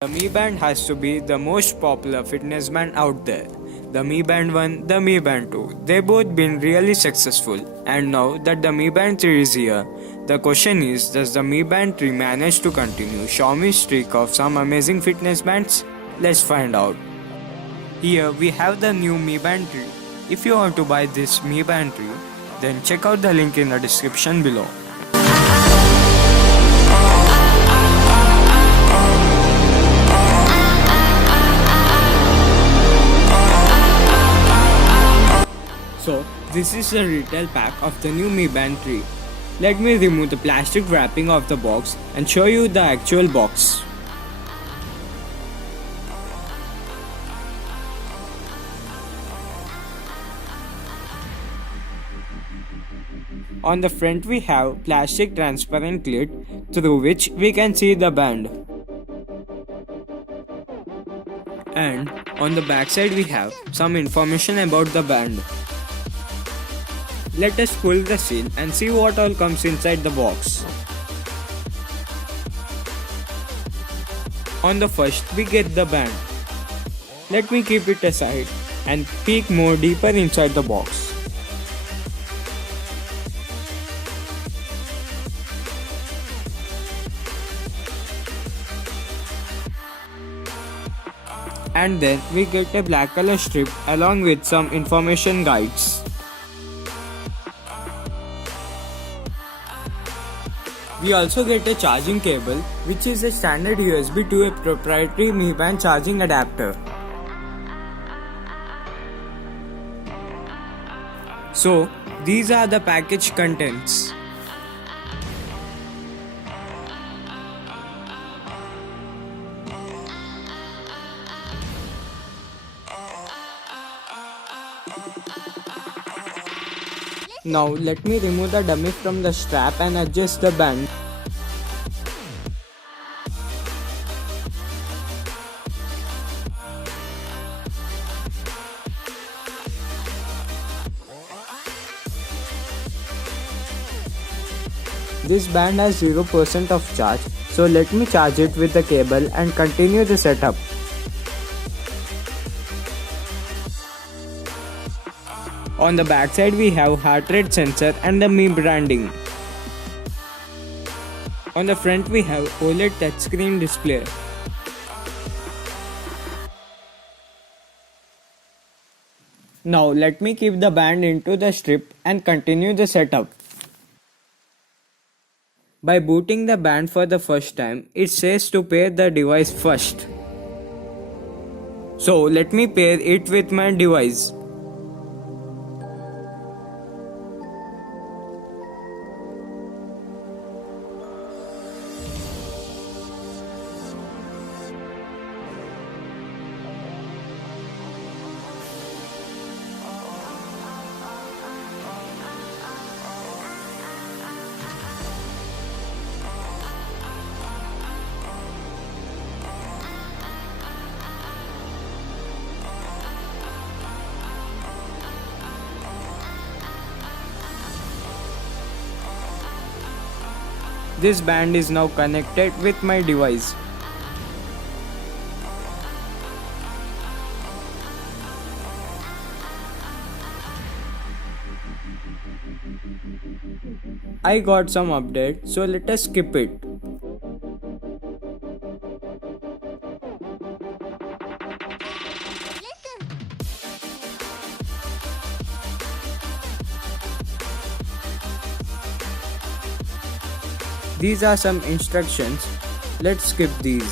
The Mi Band has to be the most popular fitness band out there. The Mi Band 1, the Mi Band 2, they both been really successful. And now that the Mi Band 3 is here, the question is, does the Mi Band 3 manage to continue Xiaomi's streak of some amazing fitness bands? Let's find out. Here we have the new Mi Band 3. If you want to buy this Mi Band 3, then check out the link in the description below. So, this is the retail pack of the new Mi Band 3. Let me remove the plastic wrapping of the box and show you the actual box. On the front we have plastic transparent lid through which we can see the band. And on the back side we have some information about the band. Let us pull the seal and see what all comes inside the box. On the first we get the band. Let me keep it aside and peek more deeper inside the box. And then we get a black color strip along with some information guides. We also get a charging cable, which is a standard USB to a proprietary Mi Band charging adapter. So, these are the package contents. Now let me remove the dummy from the strap and adjust the band. This band has 0% of charge, so let me charge it with the cable and continue the setup. On the back side we have heart rate sensor and the Mi branding. On the front we have OLED touchscreen display. Now let me keep the band into the strip and continue the setup. By booting the band for the first time, it says to pair the device first. So let me pair it with my device. This band is now connected with my device. I got some update, so let us skip it. These are some instructions. Let's skip these.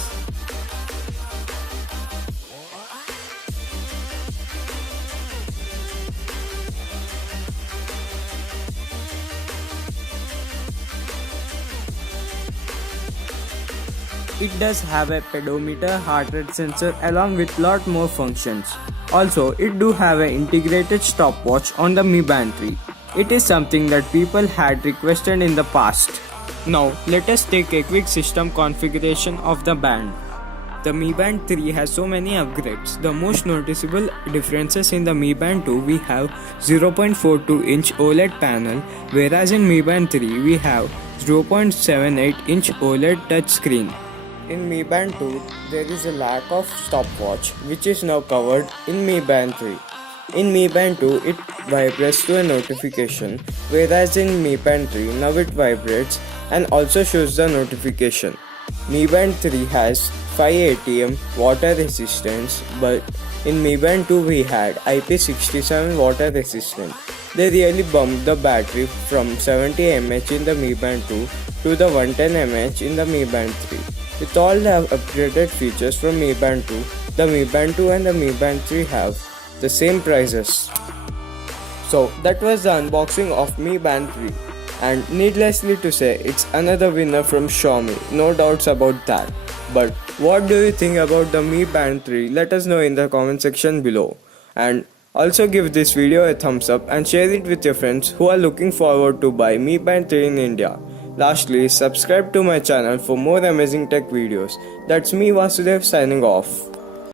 It does have a pedometer, heart rate sensor along with lot more functions. Also, it do have an integrated stopwatch on the Mi Band 3. It is something that people had requested in the past. Now, let us take a quick system configuration of the band. The Mi Band 3 has so many upgrades. The most noticeable differences in the Mi Band 2 we have 0.42-inch OLED panel, whereas in Mi Band 3 we have 0.78-inch OLED touchscreen. In Mi Band 2, there is a lack of stopwatch, which is now covered in Mi Band 3. In Mi Band 2, it vibrates to a notification, whereas in Mi Band 3, now it vibrates and also shows the notification. Mi Band 3 has 5 ATM water resistance, but in Mi Band 2 we had IP67 water resistant. They really bumped the battery from 70 mAh in the Mi Band 2 to the 110 mAh in the Mi Band 3. With all the upgraded features from Mi Band 2, the Mi Band 2 and the Mi Band 3 have the same prices. So that was the unboxing of Mi Band 3, and needlessly to say, it's another winner from Xiaomi, no doubts about that. But what do you think about the Mi Band 3? Let us know in the comment section below. And also give this video a thumbs up and share it with your friends who are looking forward to buy Mi Band 3 in India. Lastly, subscribe to my channel for more amazing tech videos. That's me Vasudev signing off.